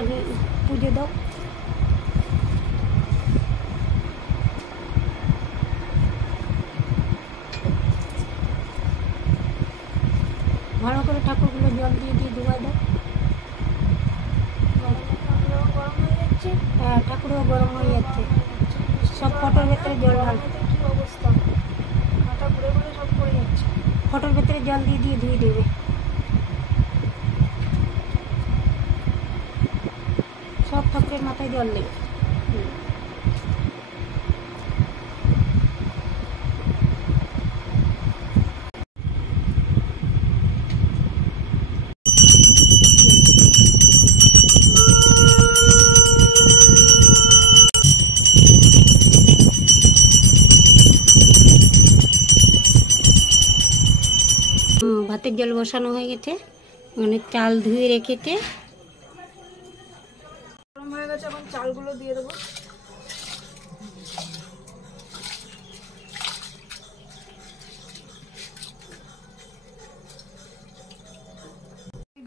আগে পুজো দাও। ভালো করে ঠাকুরগুলো জল দিয়ে দিয়ে ধোয়া দাও। গরম হয়ে যাচ্ছে। হ্যাঁ, ঠাকুরও গরম হয়ে যাচ্ছে। সব ফটোর ভেতরে জল ঢাল। কি অবস্থা, মাথা ঘুরে ঘুরে সব পড়ে যাচ্ছে। ফটোর ভেতরে জল দিয়ে দিয়ে ধুয়ে দেবে। সব ঠাকুরের মাথায় জল দেবে। ভাতের জল বসানো হয়ে গেছে, মানে চাল ধুয়ে রেখেছে। গরম হয়ে গেছে, এখন চালগুলো দিয়ে দেবো।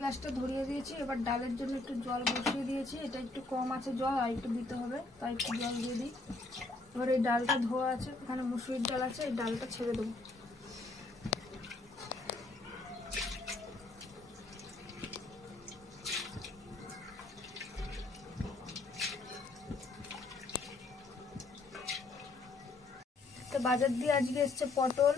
গ্যাসটা ধরিয়ে দিয়েছি, এবার ডালের জন্য একটু জল বসিয়ে দিয়েছি। এটা একটু কম আছে জল, আর একটু দিতে হবে, তাই একটু জল দিয়ে দিই। এবার এই ডালটা ধোয়া আছে, এখানে মুসুরির ডাল আছে, এই ডালটা ছেড়ে দেবো। তো বাজার দিয়ে আজকে এসছে পটল,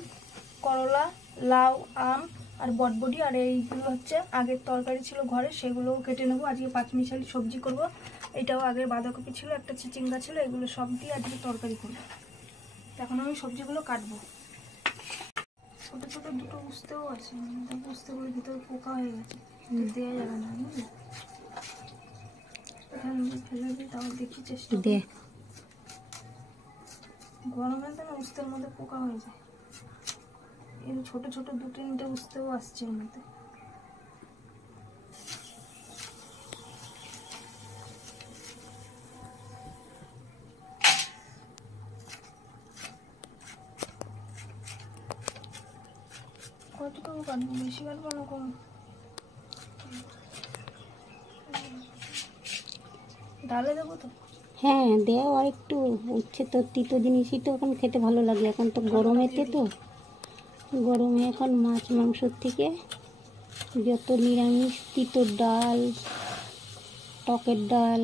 করলা, লাউ, আম আর বটবটি। আর এইগুলো হচ্ছে আগের তরকারি ছিল ঘরে, সেগুলোও কেটে নেবো। আজকে পাঁচমিশালি সবজি করব। এটাও আগে বাঁধাকপি ছিল, একটা চিচিঙ্গা ছিল, এগুলো সব দিয়ে আজকে তরকারি করবো। এখন আমি সবজিগুলো কাটবো। ছোট ছোট দুটো উস্তেও আছে, উস্তেগুলোর ভিতরে পোকা হয়ে গেছে, দেওয়া যাবে না। এখানে ফেলে দিই, তাও দেখি চেষ্টা দে। গরমে তো না উস্তের মধ্যে পোকা হয়ে যায়। এই ছোট ছোট দু তিনটে উস্তেও আসছে এর মধ্যে। কতটুকু কাটবো, বেশি কাটবো না কম? ডালে দেবো তো? হ্যাঁ, দেও। আর একটু উচ্ছে তো তিতো জিনিসই তো এখন খেতে ভালো লাগে। এখন তো গরমেতে, তো গরমে এখন মাছ মাংসর থেকে যত নিরামিষ, তিতোর ডাল, টকের ডাল,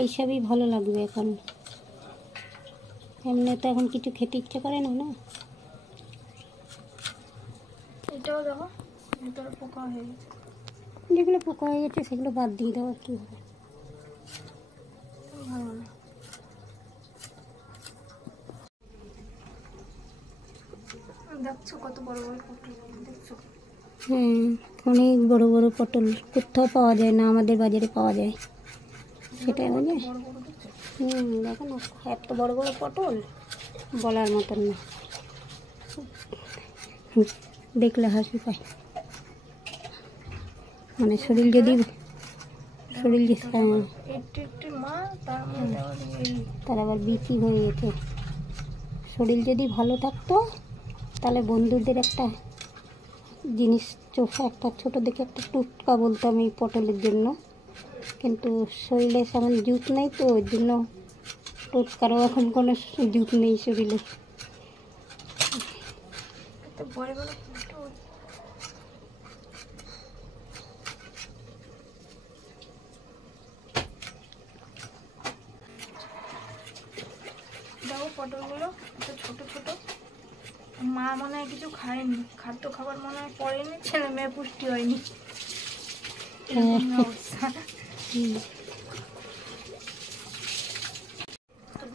এইসবই ভালো লাগবে এখন। এমনি তো এখন কিছু খেতে ইচ্ছে করে না। না, এটাও দেখো ভিতরে পোকা হয়ে গেছে। যেগুলো পোকা হয়ে গেছে সেগুলো বাদ দিয়ে দেওয়া কি হবে। ভালো না। দেখছো কত বড় বড় পটল, দেখছো? অনেক বড় বড় পটল কোথাও পাওয়া যায় না, আমাদের বাজারে পাওয়া যায়। সেটাই বুঝে। বড় বড় দেখছো? দেখো না, এত বড় বড় পটল বলার মতন না। দেখলে হাসি পায়, মানে শরীর যদি মা তার আবার বিচি হয়ে গেছে। শরীর যদি ভালো থাকতো তাহলে বন্ধুদের একটা জিনিস চোখে একটা ছোট দেখে একটা টুটকা বলতাম এই পটলের জন্য, কিন্তু শরীরে সেমন জুত নেই, তো ওই জন্য টুটকারও এখন কোনো জুত নেই শরীরে। বড় বড় দেখো পটলগুলো এত ছোট ছোট। মা মনে হয় কিছু খায়নি, খাদ্য খাবার মনে হয় পড়েনি, ছেলে মেয়ে পুষ্টি হয়নি।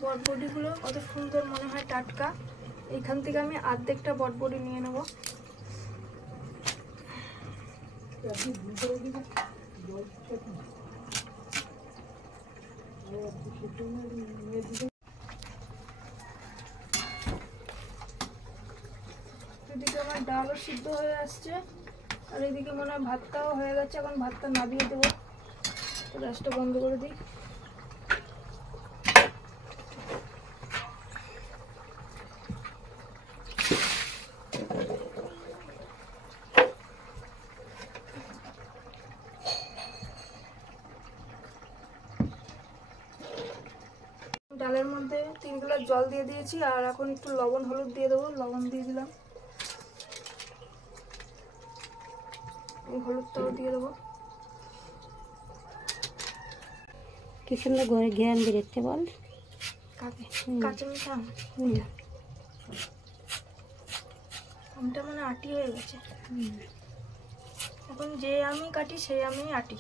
বটবটিগুলো কত সুন্দর, মনে হয় টাটকা। এইখান থেকে আমি অর্ধেকটা বটবটি নিয়ে নেবো। এদিকে আমার ডালও সিদ্ধ হয়ে আসছে, আর এদিকে মনে হয় ভাতটাও হয়ে গেছে। এখন ভাতটা নামিয়ে দেবো, গ্যাসটা বন্ধ করে দিই। ডালের মধ্যে 3 গ্লাস জল দিয়ে দিয়েছি, আর এখন একটু লবণ হলুদ দিয়ে দেবো। লবণ দিয়ে দিলাম, হলুদটাও দিয়ে দেবো। কি সুন্দর ঘরে ঘেরান বেরোচ্ছে বল। কাঁচা মিঠা আমটা মানে আটি হয়ে গেছে। এখন যে আমি কাটি সেই আমি আটি।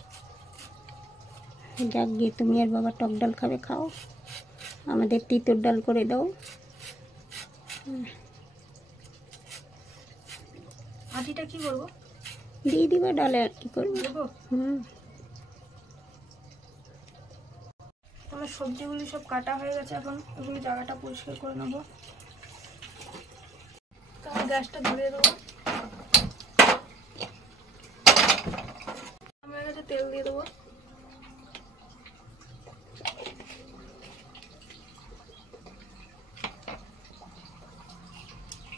যাক গিয়ে, তুমি আর বাবা টক ডাল খাবে, খাও, আমাদের তিতর ডাল করে দাও। আটিটা কি করবো? দিয়ে দিবা ডালে, আর কি করবো। দেবো। আমার সবজিগুলি সব কাটা হয়ে গেছে, এখন এগুলি জায়গাটা পরিষ্কার করে নেবো। তারপর গ্যাসটা ধরিয়ে দেবো। আমার কাছে তেল দিয়ে দেবো।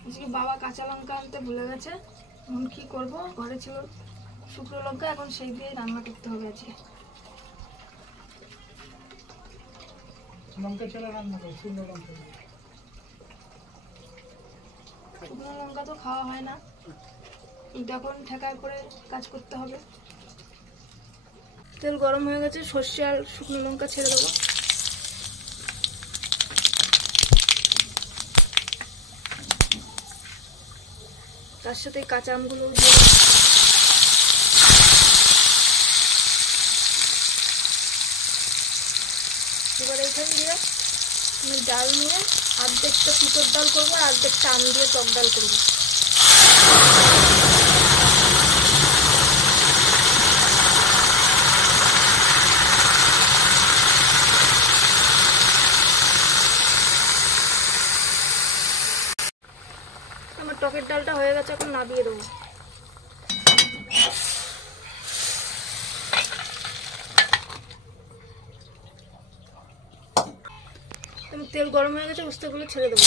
আজকে বাবা কাঁচা লঙ্কা আনতে ভুলে গেছে। এখন কি করবো, ঘরে ছিল শুকনো লঙ্কা, এখন সেই দিয়ে রান্না করতে হবে। আজকে লঙ্কা ছাড়া রান্না করে, শুকনো লঙ্কা। শুকনো লঙ্কা তো খাওয়া হয় না, কিন্তু এখন ঠেকায় পরে কাজ করতে হবে। তেল গরম হয়ে গেছে, সর্ষে আর শুকনো লঙ্কা ছেড়ে দেবো। তার সাথে কাঁচা আমগুলো দিয়ে এবার এইখানে দিয়ে আমি ডাল নিয়ে অর্ধেকটা পিতর ডাল করবো, আর অর্ধেকটা আম দিয়ে টক ডাল করবো। আমার টকের ডালটা হয়ে গেছে, এখন নামিয়ে দেবো। তেল গরম হয়ে গেছে, উস্তাগুলো ছেড়ে দেবো।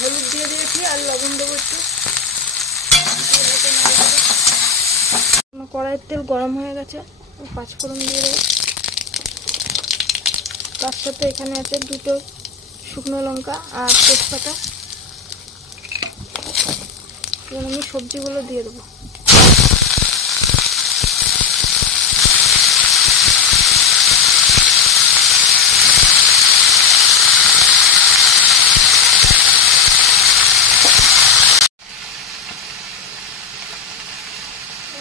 হলুদ দিয়ে দিয়েছি, আর লবণ দেবো একটু। আমার কড়াইয়ের তেল গরম হয়ে গেছে, 5 ফোড়ন দিয়ে দেবো। তার সাথে এখানে আছে 2টো শুকনো লঙ্কা আর তেজপাতা। এবার আমি সবজিগুলো দিয়ে দেবো।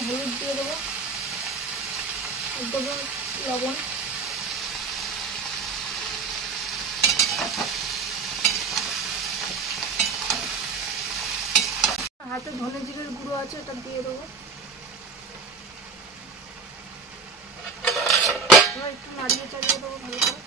হলুদ দিয়ে দেবো, দেবো লবণ। হাতে ধনে জিরের গুঁড়ো আছে, এটা দিয়ে দেবো। এবার একটু নাড়িয়ে চালিয়ে দেবো ভালো করে।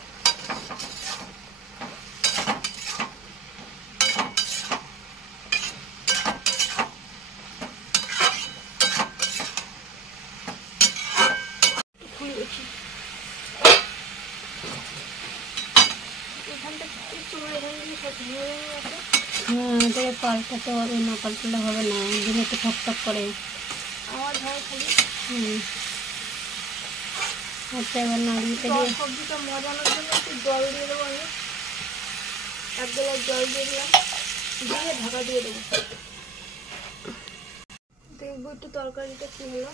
এটাকে পাল্টাতে হবে, না পাল্টালে হবে না, দিনে তো ঠক ঠক করে। আমার ভাই খালি আচ্ছা, এবার নাড়িয়ে দিয়ে সবজিটা মজানোর জন্য একটু জল দিয়ে দেবো। আমি 1 গ্লাস জল দিয়ে দিলাম, দিয়ে ঢাকা দিয়ে দেবো। দেখবো একটু তরকারিটা কি হলো।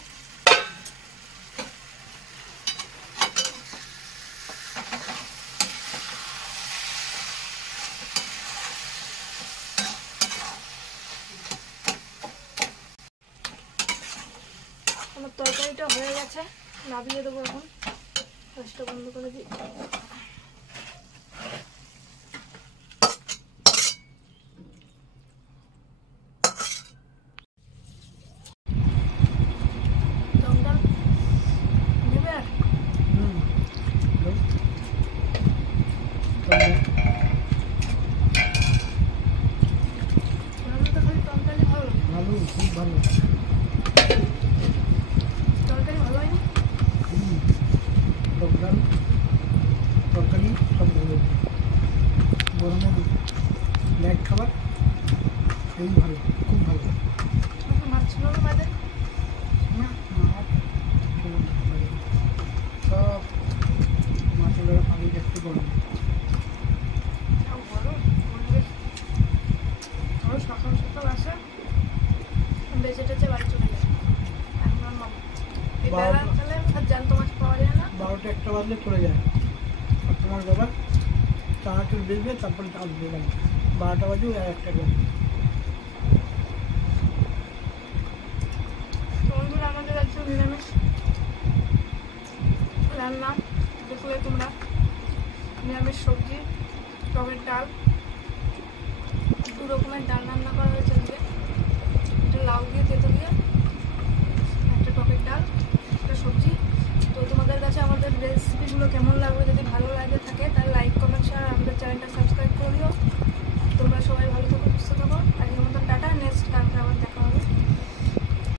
আমার তরকারিটা হয়ে গেছে, নামিয়ে দেবো। এখন গ্যাসটা বন্ধ করে দিই। টকডাল দেবে? রান্না তো খালি তরকারি ভালো, ভালো, খুব ভালো। তরকারি ভালো হয়নি। টক ডাল, তরকারি সব ভালো। গরমের লাইট খাবার এই ভালো, খুব ভালো। মাছ ছিল না বাজার? না, মাছ সকাল আসে বেঁচে টেচে বাড়ি চলে যায়। এখন আর এই বেলা চলে আর জ্যান্ত মাছ পাওয়া যায় না। 12টা 1টা বাজলে চলে যায়। আর তোমার বাবা চানাচুর বেচবে, তারপরে আসবে বাড়ি। 12টা বাজে আর 1টা বাজে। তো বন্ধুরা আমাদের আছে নিরামিষ রান্না, দেখলে তোমরা নিরামিষ সবজি, টমেটো ডাল, 2 রকমের ডাল রান্না করা হয়েছে আজকে। একটা লাউ দিয়ে তেঁতো দিয়ে, একটা টমেটো ডাল, একটা সবজি। তো তোমাদের কাছে আমাদের রেসিপিগুলো কেমন লাগবে, যদি ভালো লাগে থাকে তাহলে লাইক কমেন্ট শেয়ার, আমাদের চ্যানেলটা